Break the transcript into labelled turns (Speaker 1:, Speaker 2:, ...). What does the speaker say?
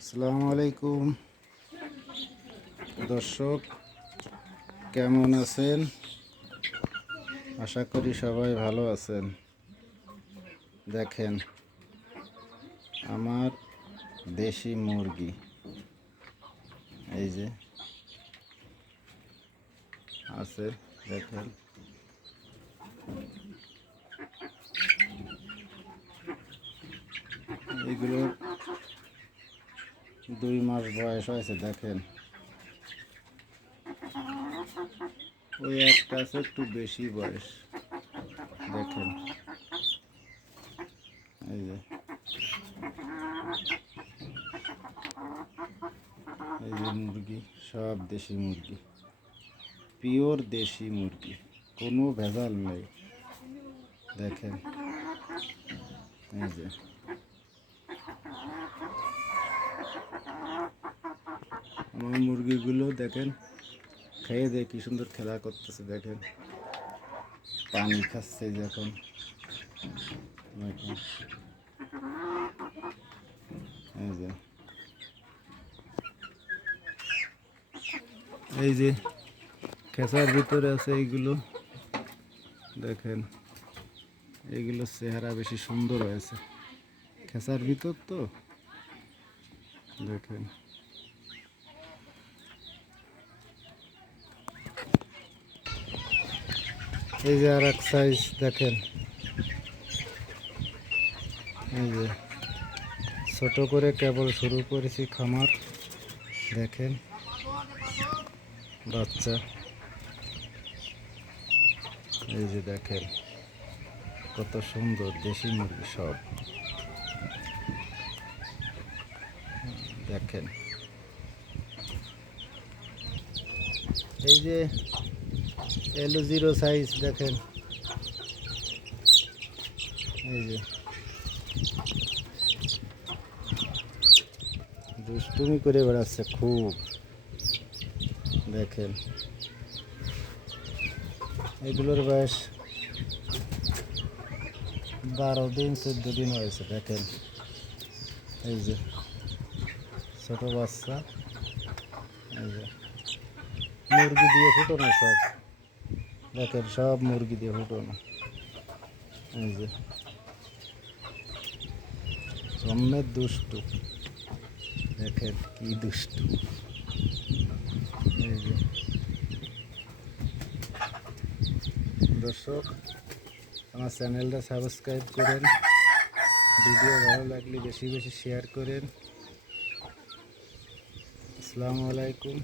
Speaker 1: আসসালামু আলাইকুম। দর্শক, কেমন আছেন? আশা করি সবাই ভালো আছেন। দেখেন, আমার দেশি মুরগি। এই যে, আছে, দেখেন। এইগুলোর দুই মাস বয়স হয়েছে, দেখেন। ওই একটা আছে একটু বেশি বয়স। দেখেন। এই যে। এই যে মুরগি, সব দেশি মুরগি। পিওর দেশি মুরগি, কোনো ভেজাল নেই। দেখেন। এই যে। আমার মুরগিগুলো দেখেন, খেয়ে দিয়ে কি সুন্দর খেলা করতেছে, দেখেন। পানি খাচ্ছে যখন। এই যে। খেসার ভিতরে আছে এইগুলো। দেখেন, এইগুলো চেহারা বেশি সুন্দর হয়েছে। খেসার ভিতর তো দেখেন। এই যে আর এক সাইজ দেখেন। এই যে ছোট করে কেবল শুরু করেছি খামার। দেখেন। বাচ্চা। এই যে দেখেন, কত সুন্দর দেশি মুরগি সব। দেখেন। এই যে এলো জিরো সাইজ, দেখেন। এই যে। দুষ্টুমি করে বেড়াচ্ছে খুব। দেখেন। এগুলোর বয়স বারো দিন, চোদ্দ দিন হয়েছে, দেখেন। এই যে। ছোট বাচ্চা। এই যে, মুরগি দিয়ে ফুটানো সব। দেখেন, সব মুরগি দিয়ে ফুটানো। এই যে জন্মের দুষ্টু। দেখেন কি দুষ্টু। এই যে, দর্শক, আমার চ্যানেলটা সাবস্ক্রাইব করেন। ভিডিও ভালো লাগলে বেশি বেশি শেয়ার করেন। আসসালামু আলাইকুম।